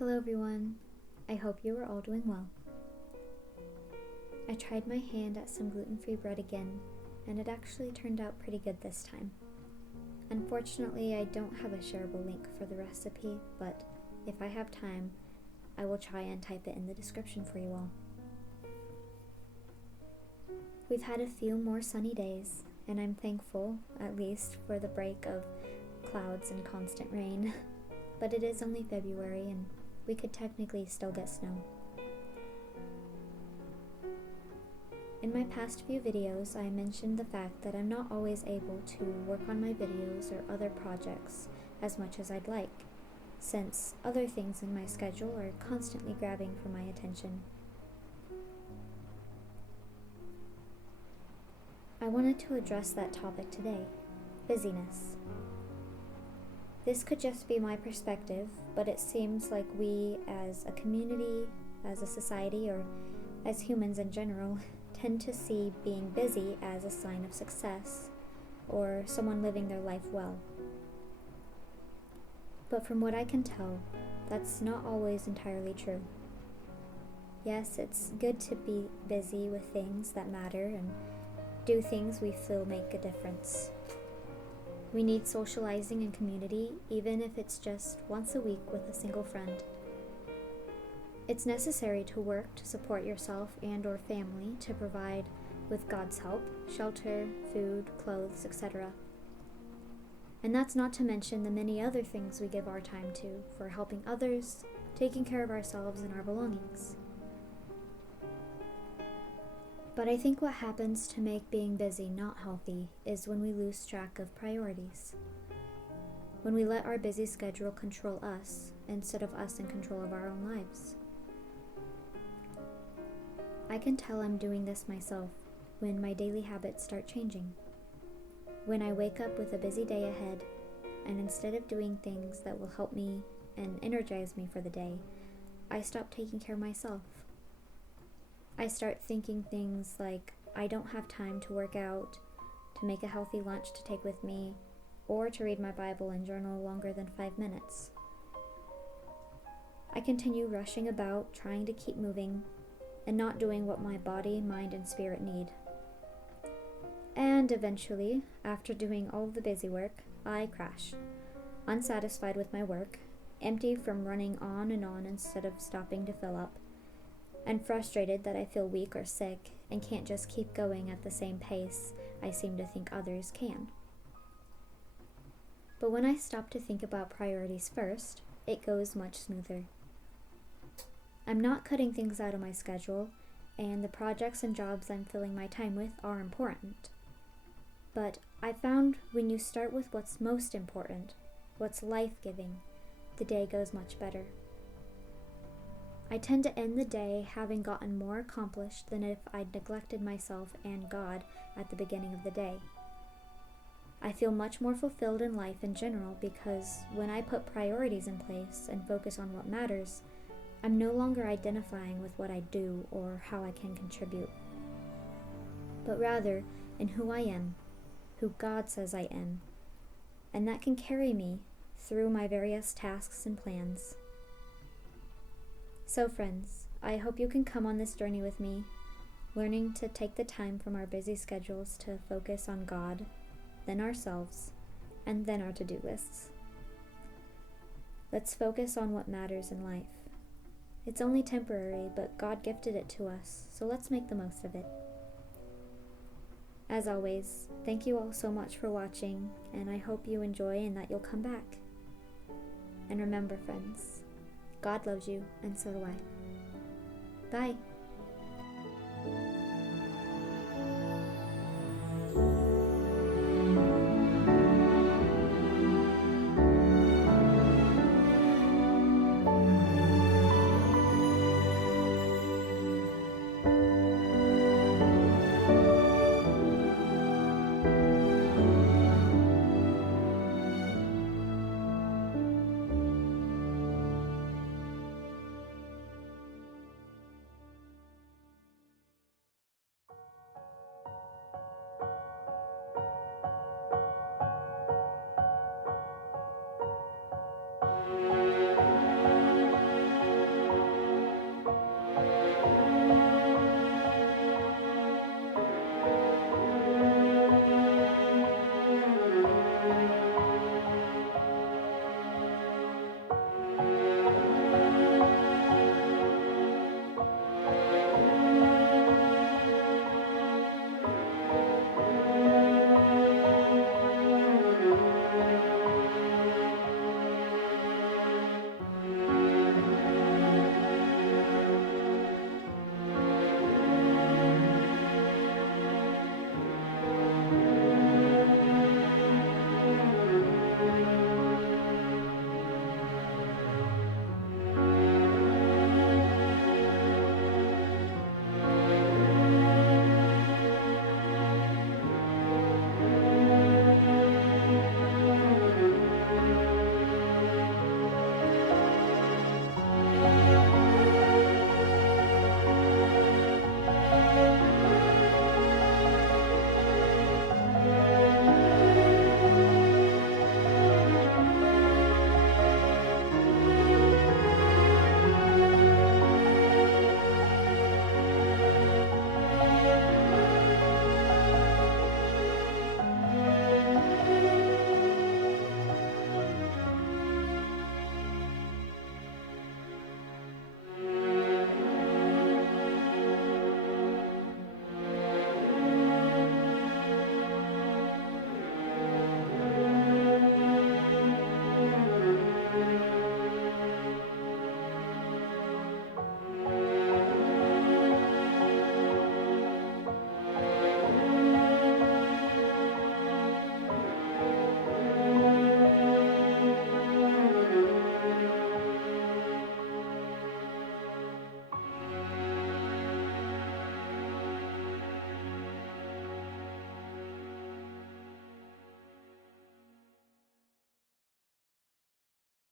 Hello everyone, I hope you are all doing well. I tried my hand at some gluten-free bread again, and it actually turned out pretty good this time. Unfortunately, I don't have a shareable link for the recipe, but if I have time, I will try and type it in the description for you all. We've had a few more sunny days, and I'm thankful, at least, for the break of clouds and constant rain. But it is only February, and we could technically still get snow. In my past few videos, I mentioned the fact that I'm not always able to work on my videos or other projects as much as I'd like, since other things in my schedule are constantly grabbing for my attention. I wanted to address that topic today, busyness. This could just be my perspective, but it seems like we as a community, as a society, or as humans in general, tend to see being busy as a sign of success, or someone living their life well. But from what I can tell, that's not always entirely true. Yes, it's good to be busy with things that matter and do things we feel make a difference. We need socializing and community, even if it's just once a week with a single friend. It's necessary to work to support yourself and or family to provide, with God's help, shelter, food, clothes, etc. And that's not to mention the many other things we give our time to for helping others, taking care of ourselves and our belongings. But I think what happens to make being busy not healthy is when we lose track of priorities. When we let our busy schedule control us instead of us in control of our own lives. I can tell I'm doing this myself when my daily habits start changing. When I wake up with a busy day ahead, and instead of doing things that will help me and energize me for the day, I stop taking care of myself. I start thinking things like I don't have time to work out, to make a healthy lunch to take with me, or to read my Bible and journal longer than 5 minutes. I continue rushing about, trying to keep moving, and not doing what my body, mind, and spirit need. And eventually, after doing all the busy work, I crash, unsatisfied with my work, empty from running on and on instead of stopping to fill up, and frustrated that I feel weak or sick and can't just keep going at the same pace I seem to think others can. But when I stop to think about priorities first, it goes much smoother. I'm not cutting things out of my schedule, and the projects and jobs I'm filling my time with are important. But I found when you start with what's most important, what's life-giving, the day goes much better. I tend to end the day having gotten more accomplished than if I'd neglected myself and God at the beginning of the day. I feel much more fulfilled in life in general because when I put priorities in place and focus on what matters, I'm no longer identifying with what I do or how I can contribute, but rather in who I am, who God says I am, and that can carry me through my various tasks and plans. So friends, I hope you can come on this journey with me, learning to take the time from our busy schedules to focus on God, then ourselves, and then our to-do lists. Let's focus on what matters in life. It's only temporary, but God gifted it to us, so let's make the most of it. As always, thank you all so much for watching, and I hope you enjoy and that you'll come back. And remember, friends, God loves you, and so do I. Bye!